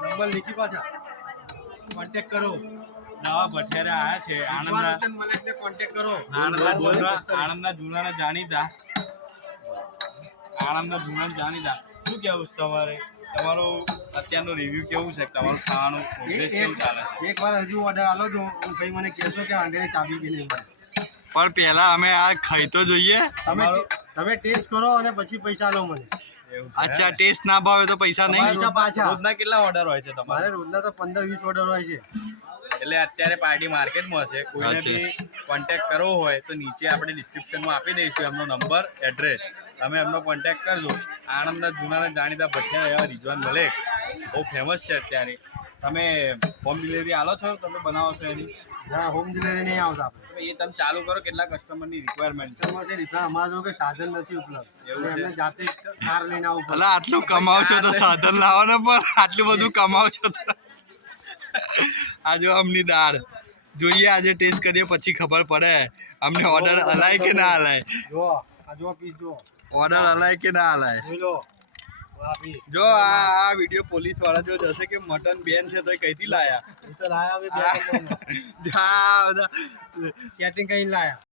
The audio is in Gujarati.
નંબર લીખી પાછા કોન્ટેક્ટ કરો નવા ભઠિયારા આયા છે આણંદના મલેકને કોન્ટેક્ટ કરો આણંદના જૂના જાણીતા શું કેવું છે તમારે તમારું અત્યારનું રિવ્યુ કેવું છે તમારું ખાવાનું પ્રોગ્રેસ કેવું ચાલે છે એકવાર હજુ ઓર્ડર આલો જો ભાઈ મને કહેશો કે આંગળે ચાબી કે નહીં પણ પહેલા અમે આ ખાઈ તો જોઈએ તમે ટેસ્ટ કરો અને પછી પૈસા લો મને અચ્છા ટેસ્ટ ના ભાવે તો પૈસા નહીં પાછા રોજના કેટલા ઓર્ડર હોય છે તમારે મારે રોજના તો 15-20 ઓર્ડર હોય છે એટલે અત્યારે પાર્ટી માર્કેટમાં છે કોઈને બી કોન્ટેક્ટ કરવો હોય તો નીચે આપણે ડિસ્ક્રિપ્શનમાં આપી દઈશું એમનો નંબર એડ્રેસ તમે એમનો કોન્ટેક્ટ કરજો આણંદના જૂનાના જાણીતા ભઠિયારા એવા રિઝવાન મલેક બહુ ફેમસ છે અત્યારે તમે હોમ ડિલિવરી આલો છો તમે બનાવો છો એની ના હોમ ડિલિવરી નહીં આવતા આપણે એ તમે ચાલુ કરો કેટલા કસ્ટમરની રિક્વાયરમેન્ટ છે અમારા જોડે સાધન નથી ઉપલબ્ધ એવું છે? એમને જાતે કાર લઈને આવવું પડે. એટલે આટલું કમાવ છો તો સાધન લાવો ને પણ આટલું બધું કમાવ છો તો આ જો અમની દાળ જોઈએ આજે ટેસ્ટ કરીએ પછી ખબર પડે અમને ઓર્ડર હલાય કે ના હલાય જો આ જો પીસ જો ઓર્ડર હલાય કે ના હલાય જોઈ લો આ પીસ જો આ વિડીયો પોલીસ વાળા જો જશે કે મટન બેન છે તો કઈથી લાયા એ તો લાયા અમે બે જા બધા સેટિંગ કરીને લાયા